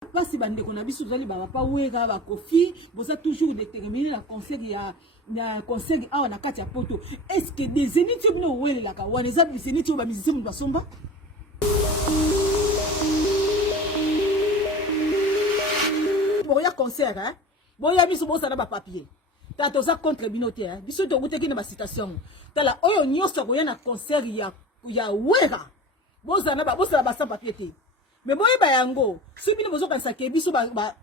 Pas si bande qu'on a biso zali ba papa wega ba kofi boza toujours déterminer la conseil ya conseil a na kati ya poto. Est-ce que des zéniths bino wele la ka wana za zéniths ba musicien mu basomba boya concert hein boya biso bosa na ba papier tato za contre binote hein biso to guteki na ba citation tala oyo nyoso ko ya na concert ya wega bosa na ba sans papier te. Mais boye bayango si bino bozo kanisa ke biso ba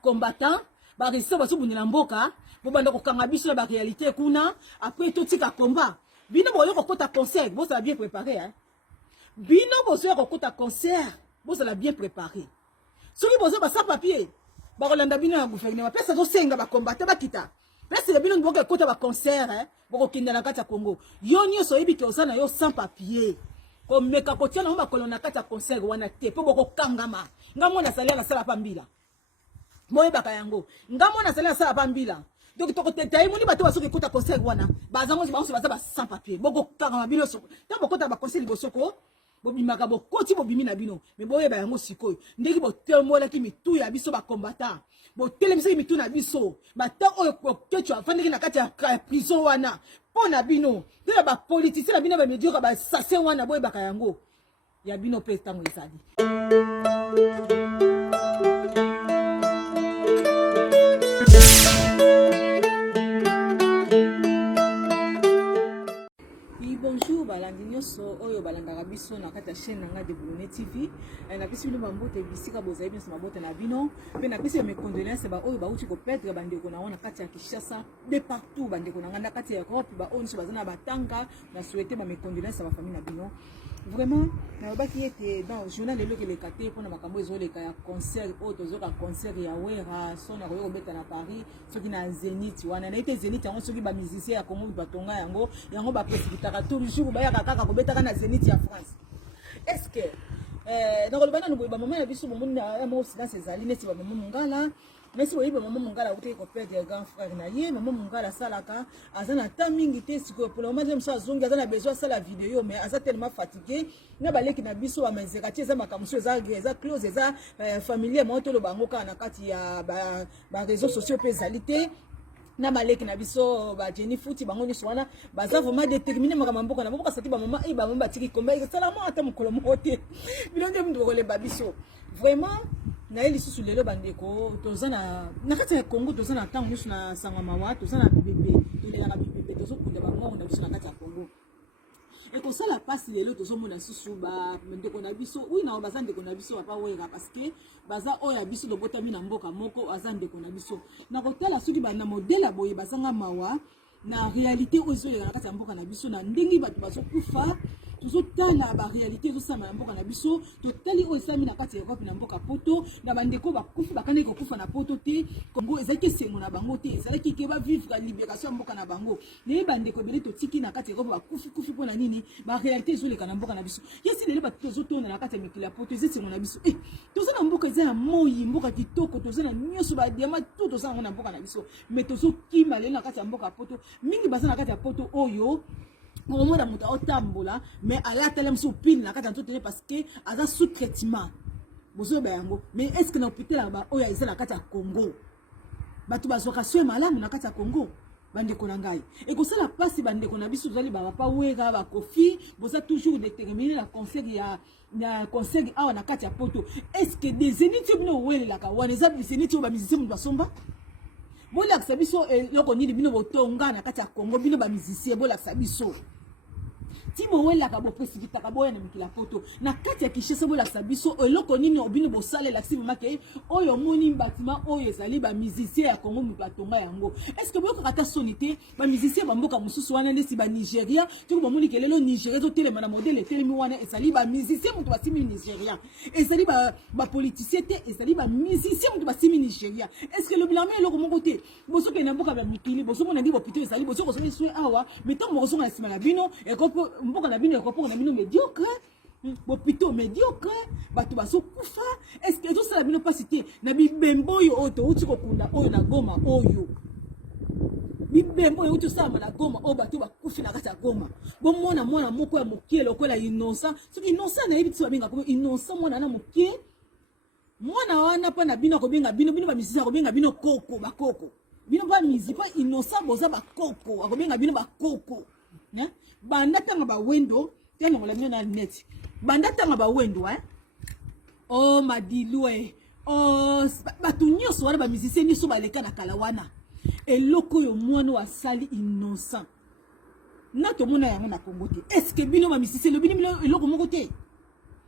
combattant ba resistance baso bunela mboka bo banda ko kanga biso na ba réalité kuna après tout tika combat bino boyo ko kota concert bo ça bien préparé hein bino bozo ko kota concert bo ça bien préparé soki bozo ba sans papier ba kolanda bino ya gouvernement pesa zo senga ba combattant ba kita pesa bino boka kota ba concert hein boko kinda na kati ya Congo yo nyoso yibi ke osana yo sans papier. Comme me kakotia na ma kolona kata conseil wana te po boko kangama ngamo na salela sala pambila moye baka yango ngamo na salela sala pambila donc to koteta imuni bato basoki kota conseil wana bazango baza ba sans papier boko kangama bino soko tambo kota ba conseil libosoko bobimaka bokoti bobimi na bino me boye ba yango sikoyo ndeki botemola ki mitu ya biso ba combattant botelemisa ki mitu na biso bata oyo kecho afandeki na kati ya prison wana pona bino de ba politicien na bino ba médiocre ba sase wana boye baka yango ya bino pe tango ezali. Bonjour balandi nyoso oyo balanda biso na kata chaîne nanga de Boulonné TV na pesi bino bambote bisika bozali biso mabote na bino pe na pesi mes condoléances ba oyo ba uti ko perdre bandeko na wana kati ya Kinshasa de partout bandeko na nganda kati ya Europe ba onso bazana batanga na souhaiter mes condoléances ba famille na bino vraiment na ba ki était dans journal le que les katé pour na makambo ezoleka ya concert auto zoka concert ya wera son na ko beta na Paris soki na Zénith wana na été Zénith yango soki ba musicien ya Congo batonga yango ba précipitaka tout le jour ba ya kaka ko beta na Zénith ya France. Est-ce que donc le bana no ba moment na biso bomo na mo silence ezali neti ba moment ngala merci oui maman mongala uti ko perdre grand frère na ye maman mongala salaka azana ta mingi te siko pour le moment je me sens zongi azana besoin ça la vidéo mais aza tellement fatigué na baleki na biso wa mezekati eza makamuso eza close eza familier moto lo bango kana kati ya ba réseaux sociaux pe zalité na maleki na biso ba Jenny Futi bango nyoso wana baza vraiment déterminé makambo na mboka sati ba mama e ba mama tiki komba sala mo ata mukolo mote bilonde mndo ko le babiso vraiment na eli susu lelo bandeko tozana na kati ya Congo tozana tango nyusu na sangama wa tozana bibebe tolela na bibebe tozokunda bango na biso na kati ya Congo et comme ça la passe lelo tozomona susu ba ndeko na biso oui na bazande ko na biso papa wera parce que baza oya biso do botami na mboka moko azande ko na biso na kotala soki ba na modèle boye bazanga mawa na réalité ozo na kati ya mboka na biso na ndingi bato bazokufa tozotala ba réalité ezosama na mboka na biso totali oyo esami na kati ya Europe na mboka poto na bandeko bakufa bakani kokufa na poto te Congo ezalaki esengo na bango te ezalaki ke ba vivre libération ya mboka na bango ne bandeko ebele totiki na kati ya Europe bakufi mpo na nini ba réalité ezoleka na mboka na biso yesi lelo bato tozotona na kati ya mikili ya poto esengo na biso toza na mboka eza ya moyi mboka kitoko toza na nyonso ba diamant tout toza na mboka na biso mais tozokima lelo na kati ya mboka poto mingi baza na kati ya poto oyo au moment de monter au tambola mais à la télé monsieur pile na kata tout parce que à sous traitement bozo bayango mais est-ce que na hôpital là oya isa na kata Congo batu bazoka soe malamu na kata Congo bande ko ngai et que ça la passe bande ko na biso zali ba papa wega ba kofi boza toujours déterminer la conseil ya conseil a na kata poto est-ce que des zéniths bino wele la ka wana za zéniths ba musicien mu basomba bola biso loko nini bino botonga na kati ya Congo bino ba musicien bola biso Timo wela ka bo précipita ka boya na mikila poto na kati ya Kinshasa bola biso eloko nini obino bo sale la sima make oyo moni bâtiment oyo ezali ba musicien ya Congo mu batonga yango est-ce que boyo kata sonité ba musicien ba mboka mususu wana nesi ba Nigeria tu bo moni kelelo Nigeria zo telema na modèle telemi wana ezali ba musicien mutu ba simi Nigeria ezali ba politicien te ezali ba musicien mutu ba simi Nigeria est-ce que le bilan mais eloko moko te boso ke na mboka ba mikili boso mona ndi bo pito ezali boso ko so swe awa mais tant mo so na sima na bino e ko mboka na bino ko na bino médiocre bo pito médiocre bato baso kufa est-ce que tout ça la bino pas cité na bibembo yo oto uti ko kunda oyo na Goma oyo bibembo yo tout ça na Goma o bato ba kufi na kata Goma bo mona mwana moko ya mokie lokola innocent so innocent na yebiti ba binga ko innocent mwana na mokie mwana wana pa na bino ko benga bino ba misisi ko benga bino koko ba koko bino ba misi pa innocent boza ba koko ko benga bino ba koko hein banda tanga ba wendo tena ngola bino na net banda tanga ba wendo oh madilwe oh batu nyonso wana ba misisi ni so ba leka na kala wana eloko yo mwana wa sali innocent na to mona yango na Congo te est-ce que bino ba misisi lo bino eloko moko te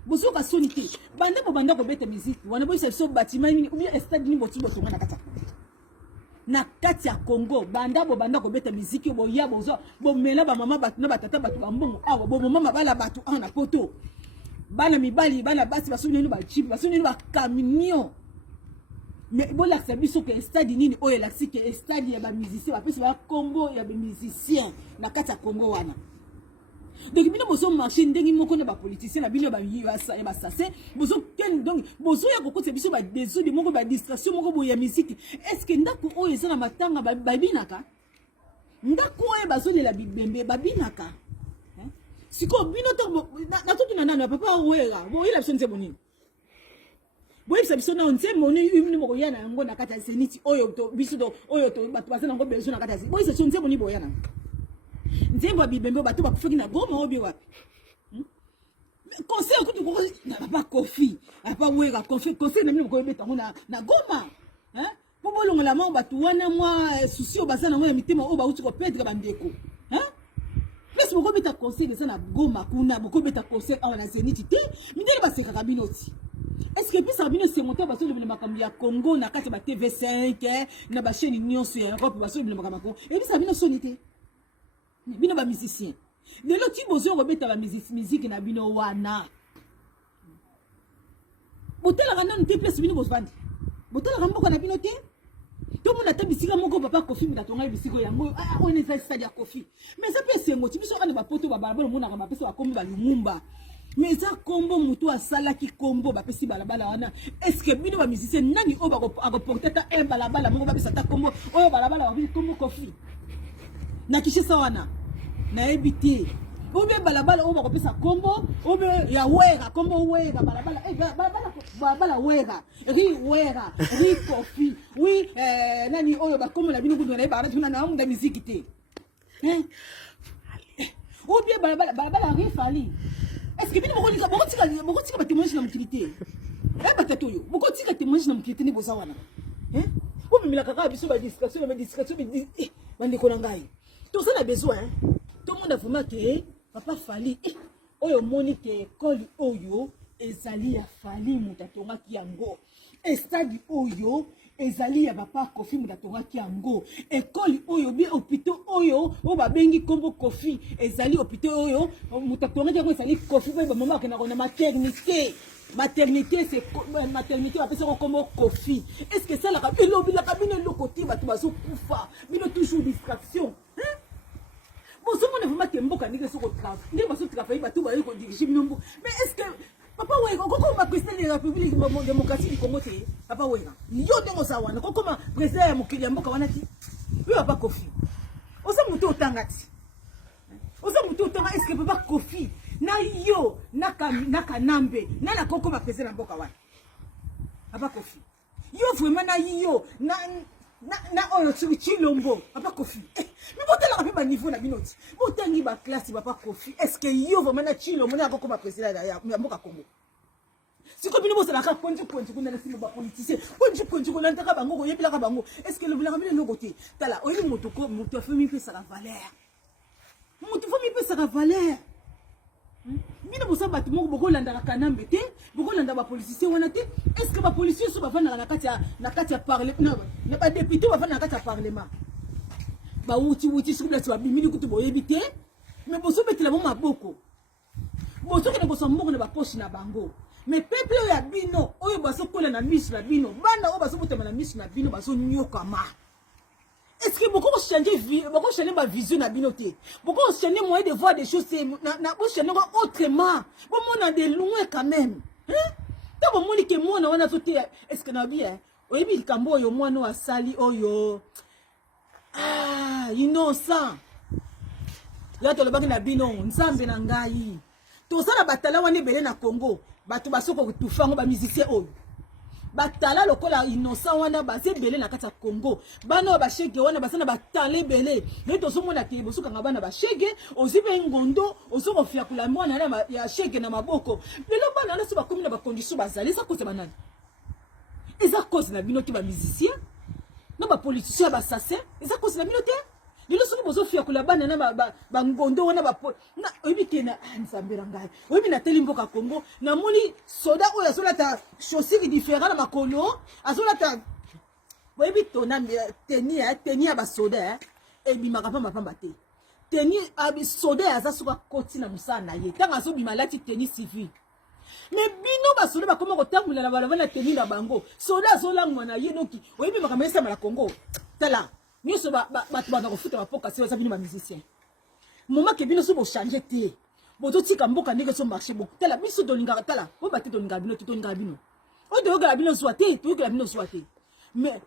bozo ka sonité banda bo banda ko beta musique wana bo so bâtiment ni ou bien stade ni botu botu na kati ya Congo banda bo banda ko beta musique bo ya bozo bo mela ba mama batu na batata batu ba mbongo awa bo mama bala batu na poto bana mibali bana basi basuni ni ba chip basuni ni ba camion mais bo la biso ke stade nini oyo la ke stade ya ba musicien ba pesi ba combo ya ba musicien na kati ya Congo wana. Donc bino bozo marché ndengi moko na ba politicien na bino ba yasa ba sase bozo ken donc bozo ya kokotse biso ba besoin de moko ba distraction moko bo ya musique est-ce que ndako oyo eza na matanga ba binaka ndako oyo bazo la bibembe ba binaka hein siko bino to na to na nana papa wera bo ila biso nze bonini bo ila biso na nze moni umi moko yana ngo na kata seniti oyo to biso do oyo to batu bazana ngo besoin na kata bo ila biso nze boni bo yana nzembo bibembe bato bakufaki na goma obi wapi conseil kutu ko na papa Kofi apa wera conseil na mimi ko beta na goma hein po bolongo la mo bato wana mwa souci o bazana ngo ya mitema o ba uti ko petre bandeko hein plus mo ko beta conseil de ça na goma kuna mo ko beta conseil a na zeniti te mindele ba seka kabinoti est-ce que puis ça bino c'est monter parce que le makambi ya Congo na kati ba TV5 na ba chaîne nyonso ya Europe ba so le makamako et puis ça bino sonité bino ba musicien de lo ti bozo ko beta ba musique na bino wana botela kana nte place bino bozvandi botela kana moko na bino te to mona ta bisika moko papa Kofi mina tonga bisiko yango on est stade ya Kofi mais ça peut se motiver so kana ba poto ba balabala mona ka ba pesa ba kombi ba lumumba mais ça kombo mutu asala ki kombo ba pesi balabala wana est-ce que bino ba musicien nani o ba ko porter ta un balabala moko ba pesa ta kombo o balabala ba kombo Kofi na kishisa wana na ebité obe balabala o bako pesa kombo obe ya wera kombo wera balabala balabala wera ri Kofi oui nani oyo ba kombo la bino kudu na ba tuna na mu da musique te hein obe balabala ri fali est-ce que bino boko tika ba témoignage na mukilité batato yo boko tika témoignage na mukilité ne boza wana hein obe milaka ka biso ba distraction bandi ko ngai tout ça a besoin tout le monde a vraiment que papa Fali oyo monique école oyo ezali ya Fali mutatonga kiango stade oyo ezali ya papa Kofi mutatonga kiango école oyo bi hôpital oyo o ba bengi kombo Kofi ezali hôpital oyo mutatonga kiango ezali Kofi ba maman ke na maternité c'est maternité va faire comme Kofi est-ce que ça la cabine le côté va tout baso kufa bino toujours distraction hein bon ce monde vraiment que mboka ndike soko travail ndike baso travail ba tout ba ko diriger binombo mais est-ce que papa ouais comment président de la République démocratique du Congo te papa ouais yo ndeko sawana comment président ya mokili ya mboka wana ti yo papa Kofi osa muto otangati est-ce que papa Kofi na yo naka nambe na koko ba pese na mboka wana papa Kofi yo vraiment na yo na oyo Chilombo papa Kofi mais botela ka ba niveau na binoti botangi ba classe papa Kofi est-ce que yo vraiment na Chilombo na koko ba pese ya mboka Congo siko bino bosala ka ponji kuna na sima ba politicien ponji kuna ntaka bango ko yebila ka bango est-ce que le bulanga bino lokote tala oyi moto afemi pesa la valeur moto fami pesa la valeur bino bosa batu moko boko landa kanambe te boko landa ba politicien wana te est-ce que ba policier so ba vana na kati ya parlement na ba député ba vana na kati ya parlement ba wuti sukula so bimili kutu boyebi te mais boso betela mo maboko boso ke boso mboko na ba poche na bango mais peuple ya bino oyo baso kola na misu na bino bana o baso botema na misu na bino baso nyokama. Est-ce que beaucoup changer ma vision na binoté, beaucoup changer moyen de voir des choses, na changer autrement, bon on a des loin quand même, hein? Tant bon que moi na wana sauté, est-ce que na bien, oyebi kambo yo moi no asali oyo, innocent, là to le baki na bino, nzambe na ngai, to ça na batala wana belé na Congo, bato basoko kutufa ngo ba musicien oyo. batala lokola innocent wana baze belé na kati ya Congo bana ba shege wana basana batale belé mais to somona ke bosuka ngabana ba shege ozibe ngondo ozoko fia kula mwana na ya shege na maboko lelo bana na so ba komi na ba condition bazali ça cause banani eza cause na bino te ba musicien na ba politicien ba assassin eza cause na bino te lelo soki bozo fia kula bana na ba ngondo wana ba na oyibi ke na nzambera ngai oyibi na teli mboka Congo na moni soda oyo azolata chaussures différents na makolo azolata oyibi tona teni ya ba soda ebimaka pamba te teni abi soda aza suka koti na musana na ye tanga azo bima lati teni civil mais bino ba soda ba koma kotambola na balava na teni na bango soda azolangwa na ye noki oyibi makamesa na Congo tala nyonso bato bana kofuta bapoka se baza bino ba musicien moment ke bino so bo changer te bozo tika mboka ndenge so marché bo tala biso dolingaka tala bo bate dolingaka bino tolingaka bino o doyoka bino zwa te toyoka bino zwa te mais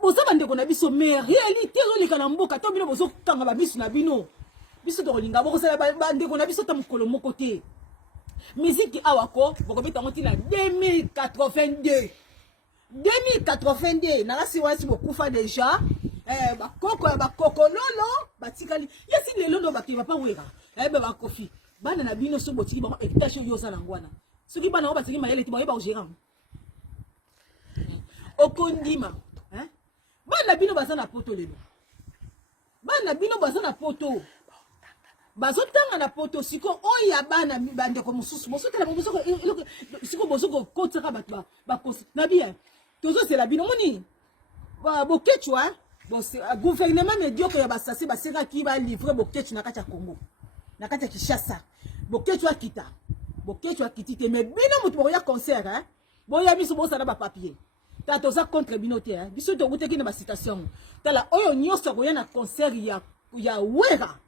boza bandeko na biso mais réalité ezoleka na mboka to bino bozo kanga ba biso na bino biso tolinga bokosala bandeko na biso ta mokolo moko te musique awako bokobeta ngo tina 2082 nakasi wasi bokufa déjà bakoko lolo batikali yesi lelo ndo bakiba pa wera ebe bakofi bana na bino so botiki ba hectage yo za ngwana soki bana ngo batiki mayele ti ba yeba ogera okondima bana bino baza na poto lelo bana bino baza na poto bazotanga na poto siko oya bana bandeko mususu bosotela bosoko siko bosoko kotaka bato bakosi na bien tozo c'est la bino moni bokechwa gouvernement médiocre ya basasi baseka ki ba livrer bokechwa na kati ya Congo na kati ya Kinshasa bokechwa kita bokechwa kitite mais bino mutu boya concert boya biso bosala ba papier ta toza contre bino te biso to guteki na ba citation tala oyo nyoso ko na concert ya wera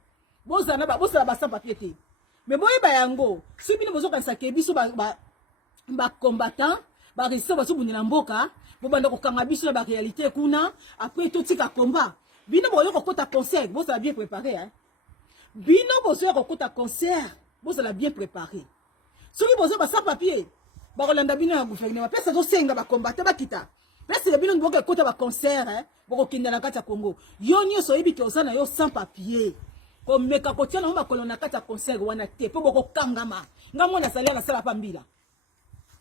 bosala ba sans papier te mais boye ba yango si bino bozo kanisa ke biso ba combattant ba resa baso bunela mboka bo banda ko kanga biso na ba réalité kuna après to tika combat bino boyo ko kota concert bosala bien préparé bino bozo ko kota concert bosala bien préparé soki bozo ba sans papier ba kolanda bino ya gouvernement pesa zo senga ba combattant ba kita pesa bino bozo ko kota ba concert boko kinda na kati ya Congo yo nyoso yebi ke osana yo sans papier comme meka kotia na makolo na kati ya concert wana te po boko kangama ngamo na salela sala pambila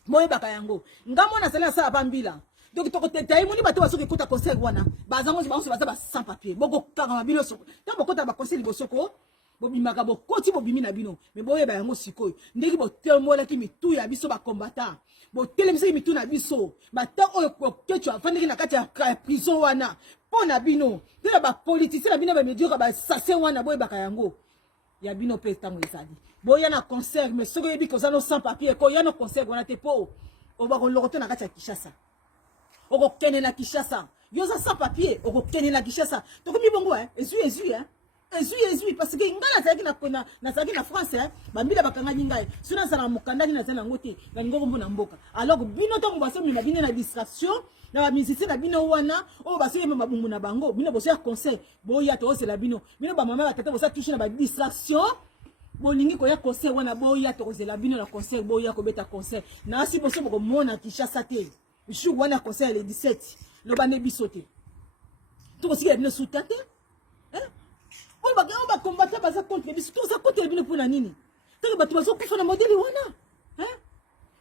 moye baka yango ngamo na salela sala pambila donc to kotetai moni bato basoki kota concert wana bazango banso baza ba sans papier boko kangama bino so ta boko ta ba concert bosoko bobimaka bokoti bobimi na bino mais boye ba yango sikoyo ndeki botemola ki mitu ya biso ba combattant botelemisa mitu na biso bata oyo koketwa afandeki na kati ya prison wana pona bino tela ba politicien na bino ba médiocre ba sase wana boye baka yango ya bino pe tango ezali boya na concert mais soko yebi ko zano sans papier ko ya na concert wana te po o ba ko lokoto na kati ya Kinshasa o ko kene na Kinshasa yo za sans papier o ko kene na Kinshasa to ko mi bongo ezui parce que ngala zaki na zaki na France bambila bakanga ngai suna sana mukandaki na zana ngote na ngoko mbona mboka alors bino to mbaso mi mabine na distraction na ba musicien na bino wana o baso yema mabungu na bango bino boso ya concert boya to ozela bino ba mama ba tata boso toucher na ba distraction bolingi ko ya concert wana boya to ozela bino na concert boya ko beta concert na si boso boko mona Kinshasa te jour wana concert le 17 lo bane bisote to ko sikia bino sutate on va combattre baza contre les tout ça contre bino pour nini tant que bato kufa na modèle wana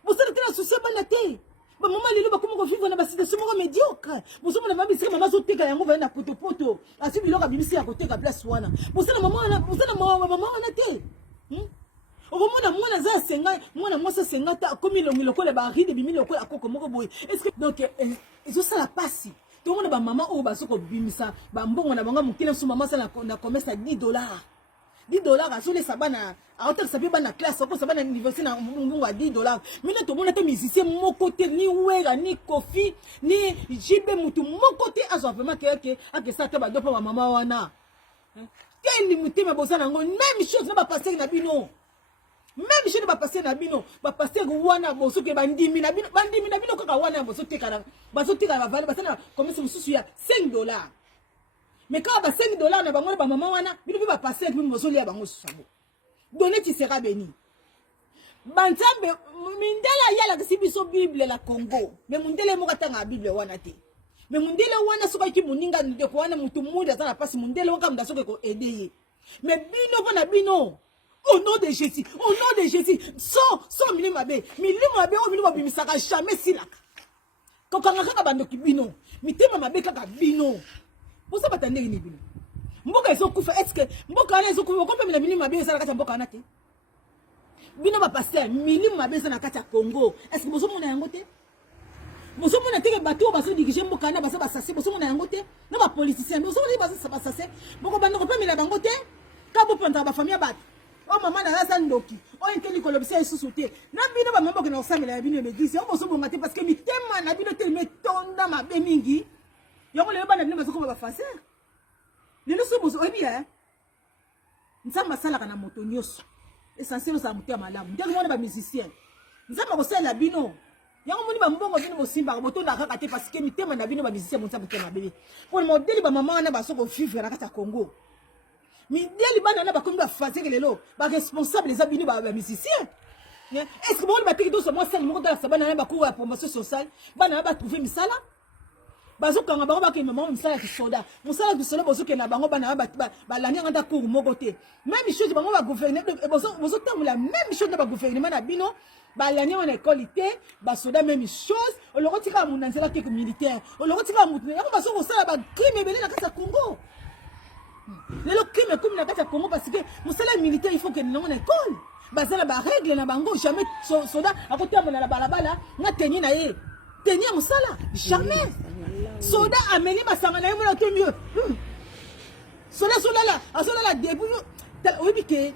vous savez que la société banate ba maman lelo ba comment vivre na ba situation médiocre vous savez na mabisi maman zo teka yango va na poto asi biloko bimisi ya koteka place wana vous savez maman wana te okomona mwana za senga mwana mwasa senga ta komi longiloko le ba ride bimi loko akoko moko boy est-ce que donc ils ont ça la passe tout le monde ba maman o ba soko bimisa ba mbongo na banga mukile so maman ça na commerce à $10 azole sabana a hotel sabi bana classe ko sabana université na mbongo à $10 mais to mona te musicien moko te ni wera ni kofi ni jibe mutu moko te azo vraiment que ça te ba dopa ba maman wana quel mutima bosana ngo même chose na ba passer na bino même je ne pas passer na bino ba passer wana boso ke bandimi na bino kaka wana boso tekana ba vale basana comme si mususu ya $5 mais quand ba $5 na bango ba maman wana bino ba passer bino boso lia bango sabo donner tu seras béni banzambe mindela yala kasi biso Bible la Congo mais mundele mo katanga Bible wana te mais mundele wana soka ki muninga ndeko wana mutu muda za na pasi mundele waka mda soka ko aider mais bino bana bino au nom de Jésus sans milima be o milima bimisaka jamais silaka kokanga kaka bandoki bino mitema mabe kaka bino posa batande ni bino mboka ezokufa est-ce que mboka wana ezokufa ko pemela milima be ezala kati mboka wana te bino ba pasteur milima mabe ezala kati ya Congo est-ce que bozo mona yango te bozo mona te ke bato baso dirige mboka wana baso basase bozo mona yango te na ba politicien bozo mona baso basase boko bando ko pemela bango te ka bo panta ba famille bato o mama na rasa ndoki o inteli ko lobisa isusu te na bino ba mambo ke na osamela bino l'église o bozo bonga te parce que mitema na bino te metonda mabe mingi yoko le bana bino baso ko ba faser lelo so bozo obi nzamba sala kana moto nyoso essentiel sa mutia malamu ndenge mona ba musicien nzamba ko sala bino yango moni ba mbongo bino bosimba boto na kaka te parce que mitema na bino ba musicien monta mutia mabe pour le modèle ba mama na baso ko vivre na kata Congo mideli bana na ba komi ba faser lelo ba responsable les abini ba musicien est-ce que bon ba tiki do so moi 5 mo dans sa bana na ba ko ya promotion sociale bana ba trouver misala bazokanga bango bakema mama musala ki soda bozokena bango bana ba lani nganda cour moko te même chose bango ba gouverner bozotamula même chose na ba gouvernement na bino ba lani on école te ba soda même chose o lokotika mu nanzela ke militaire o lokotika mu yango bazoko sala ba crime belé na kasa Congo lelo crime comme na kasa Congo parce que musala militaire il faut que na école bazala ba règle na bango jamais soda akotamula na balabala na tenir na ye tenir musala jamais soda ameni basanga na yemo to mieux soda la début tel obike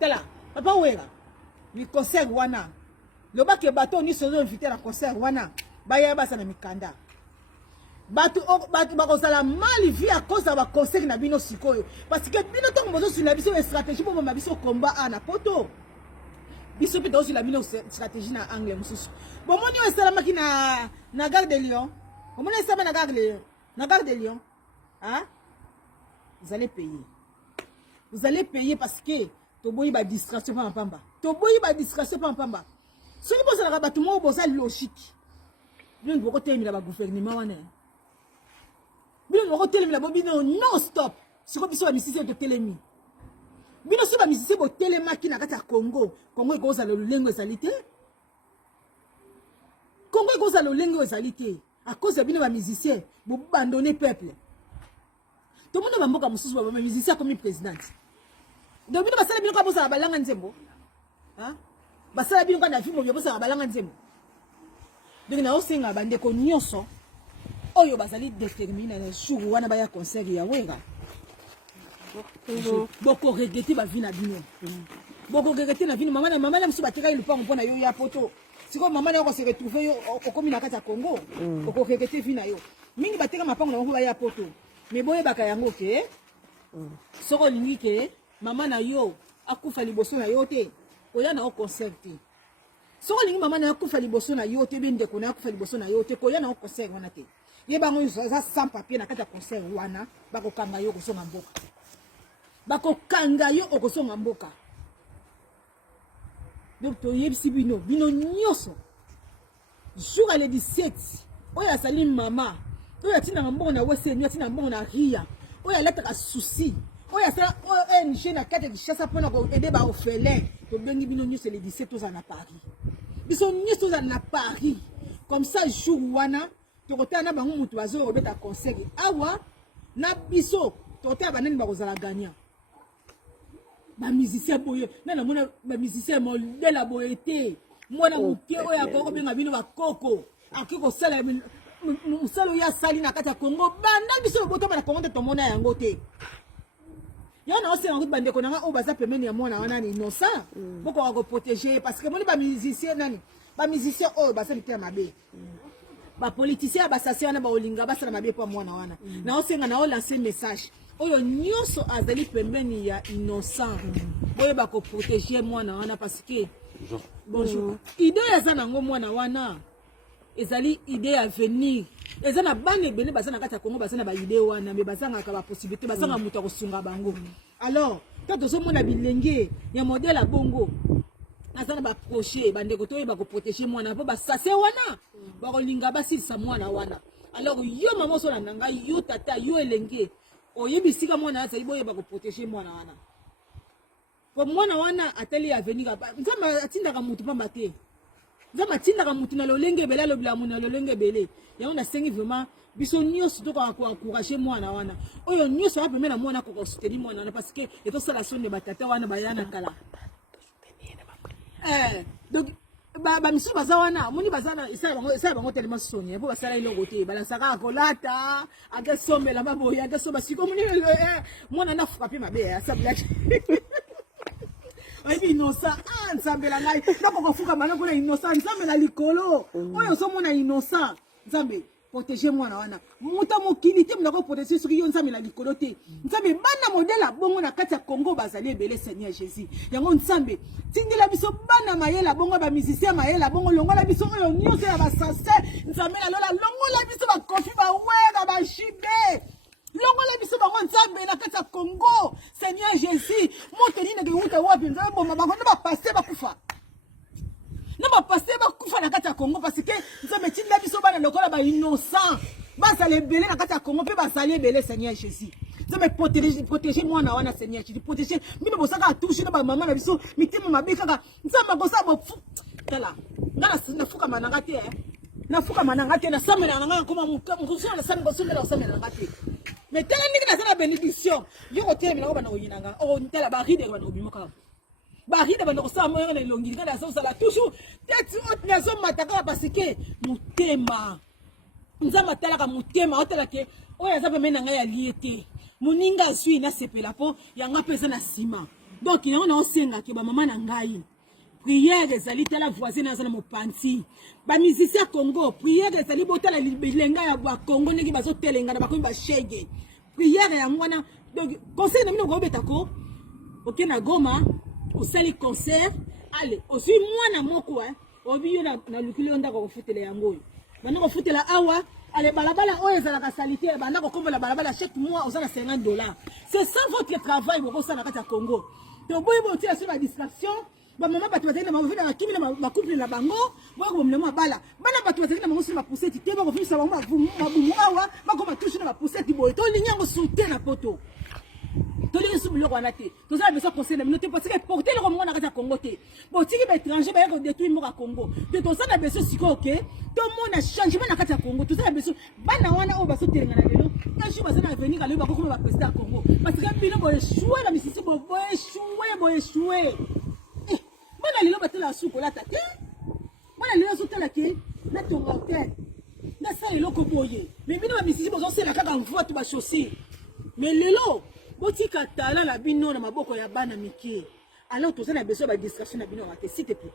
tela papa wera ni concert wana le bake bato ni sozo invité na concert wana baya basa na mikanda bato bakozala mal vie à cause ba concert na bino sikoyo parce que bino to mozo sur la biso stratégie pour ma biso combat ana poto biso pe sur la bino stratégie na anglais mususu bon moni o sala makina na Gare de Lyon. Comment est-ce que na Gare de Lyon, hein? Vous allez payer. Vous allez payer parce que tu bois ba distraction pa pamba. Tu bois ba distraction pa pamba. Si vous posez la rabat mo boza logique. Bien vous côté mi la gouvernement wana. Bien vous côté mi la bobino non stop. Si ko biso ba misisi to telemi. Bino si ba misisi bo telemaki na kata Congo. Congo ikoza le lengo ezalité. Congo ikoza le lengo ezalité. À cause de bino ba musicien, vous abandonnez peuple. Tout le monde va mboka mususu ba musicien comme président. Donc bino basala bino ka bosa balanga nzembo. Hein? Basala bino ka na film yo bosa balanga nzembo. Donc na osenga bande ko nyonso. Oyo bazali déterminer le jour wana ba ya concert ya wera. Boko regretter ba vie na bino. Boko regretter na vie mama na musu batika ilupa mpona yo ya poto. Si comme maman on se retrouver au commune na kata Congo au kokete fina yo mingi bateka mapango na ngo ya poto mais boye baka yango ke soko lingi ke maman na yo akufa liboso na yo te oya na o concert soko lingi maman na akufa liboso na yo te bende ko na akufa liboso na yo te ko ya na o concert wana te ye bango za sans papier na kata concert wana bako kanga yo ko songa mboka bako kanga yo ko songa mboka. Donc tu yebisi bino nyoso jour à le 17 oya sali mama oya tina mbongo na wese nyo tina mbongo na ria oya lettre souci oya sala ONG na kate ki chassa pona ko aider ba orphelin to bengi bino nyoso le 17 oza na Paris biso nyoso oza na Paris comme ça jour wana to kotana bango mutu bazo obeta concert awa na biso to kotana banani ba kozala gagnant. Ba musicien boye na mona ba musicien mo de la boyete mona mukie oya ko benga bino ba koko akiko sala musalo ya sali na kata Congo banda biso boto ba Congo to mona yango te yana ose ngoti bande ko nanga o baza pemeni ya mona wana ni innocent boko ko protéger parce que moni ba musicien nani ba musicien o ba sali te mabe ba politicien ba sasi wana ba olinga ba sala mabe po mona wana na ose nga na o lancer message oyo nyoso azali pembeni ya innocent boye bako protéger mwana wana parce que bonjour idée ya nango mwana wana ezali idée à venir ezana bane bene bazana kata Congo bazana ba idée wana mais bazanga ka ba possibilité bazanga muto ko sunga bango alors quand tozo mona bilenge ya modèle a bongo nazana ba projet bande ko to ba ko protéger mwana po ba sase wana ba ko linga ba silisa mwana wana. Alors yo maman so nanga yo tata yo elenge oyebisika mwana asa iboye ba ko protéger mwana wana. Po mwana wana ateli avenir ba nzamba atindaka mutu pamba te. Nzamba atindaka mutu na lolenge bela lobila mu na lolenge bele. Ya on a sengi vraiment biso nyos to ko encourager mwana wana. Oyo nyos a permettre na mwana ko soutenir mwana wana parce que eto sala sonne batata wana bayana kala. Donc ba misu bazawana moni bazana isa bango tellement sonye po basala iloko te balasaka kolata aga somela maboya aga soba siko moni mwana na frappé mabe asabla Aibi innocent nzambela ngai ndako kofuka bana kona innocent nzambela likolo oyo so mona innocent nzambe protéger mwana wana muta mokili te mnako protéger soki yo nzambela likolo te nzambe bana modela bongo na kati ya Congo bazali ebele Seigneur Jésus yango nzambe tindela biso bana mayela bongo ba musicien mayela bongo longola biso oyo nyonso ya basase nzambe na lola longola biso ba kofi ba wega ba shibe longola biso bango nzambe na kati ya Congo Seigneur Jésus moteni na geuta wapi nzambe bomba bango na ba passer ba kufa na ba passer ba kufa na kati ya Congo parce que nzambe tindela biso bana lokola ba innocent basa le belé na kati ya Congo pe basa le belé Seigneur Jésus nzambe protéger mwana wana Seigneur Jésus protéger mimi bosaka toucher na ba maman na biso mitima mabika nzambe bosa bo tala ngala nafuka mananga te nafuka mananga te na samela nanga koma mukuso na samela somela samela ngate mais tala ndiki na sana bénédiction yo ko tele mina ko bana ko yinanga o tala ba ride bana ko bimoka ba ride bana ko sa moyo na longi ngala sa sala toujours tete autre na zo mataka parce que mutema nzama tala ka mutema otala ke o ya zape mena nga ya liete muninga sui na sepela po yanga pesa na sima donc il on senga ke ba mama na ngai prière ezali tala voisine na mopanzi ba musicien Congo prière ezali botala bilenga ya ba Congo niki bazo telenga na bakomi ba shege prière ya mwana donc conseil na mino ko betako OK na Goma osali concert allez aussi mwana moko obiyo na lukilo ndako ko futela yango bana ko futela awa allez balabala oyo ezalaka salitaire bana ko kombola balabala chaque mois osala $50 c'est ça votre travail boko sana kati ya Congo to boye botia sur la distraction ba mama batu bazali na mavina na kimi na couple na bango ba ko mlemo bala bana batu bazali na mangosi ma poussette te ba ko fisa bango mabumu awa ba ko matouche na ba poussette boy to linyango souter na poto to li sou biloko wana te to za beso conseil na minute parce que porter le romo na kati ya Congo te bo tiki ba étranger ba ko détruire mo ka Congo te to za na beso siko OK to mo na changement na kati ya Congo to za beso bana wana o ba so telenga na lelo un jour ba za na venir ka le ba ko ba président Congo parce que bino bo échouer la misisi bo échouer Mwana lilo batela sukola tate. Mwana lilo sotela ke na tonga hotel. Na sa lilo ko boye. Mais bino ba misisi bozo sela kaka mvua tu ba chaussée. Mais lelo botika tala la bino na maboko ya bana miki. Alors to na besoin ba distraction na bino ngate s'il te plaît.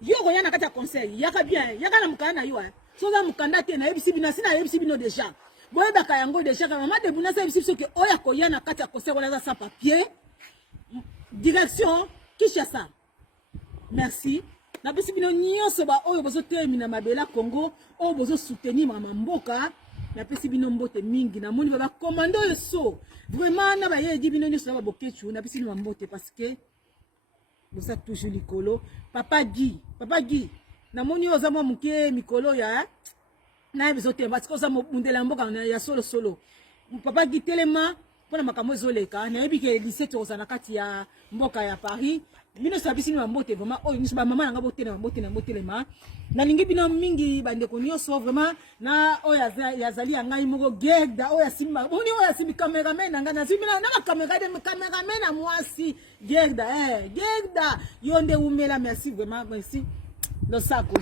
Yo ko yana kata conseil, yaka bien, yaka na mukana yo So za mukanda te na yebisi bino sina yebisi bino déjà. Boye baka yango déjà ka mama de buna sa yebisi ke oya ko yana kata conseil wala za sans papier. Direction Kishasa. Merci. Na bisi bino nyonso ba oyo bozo termina mabela Congo, oyo bozo soutenir mama mboka, na bisi bino mbote mingi na moni ba commando so. Vraiment na ba yedi bino nyonso ba bokechu, na bisi bino mbote parce que vous êtes toujours likolo. Papa Guy, na moni oza mwa muke mikolo ya na biso te parce que oza mundela mboka ya solo. Papa Guy telema pona makambo ezoleka na yebi ke 17 oza na kati ya mboka ya Paris. Bino sabisi ni mbote vraiment oyo ni ba mama nga bote na mbote lema na lingi bino mingi bande ko nyonso vraiment na oyo yazali ngai moko Gerda oyo simba boni oyo simbi cameraman nga na simbi na cameraman na mwasi Gerda yonde umela merci vraiment merci dans ça que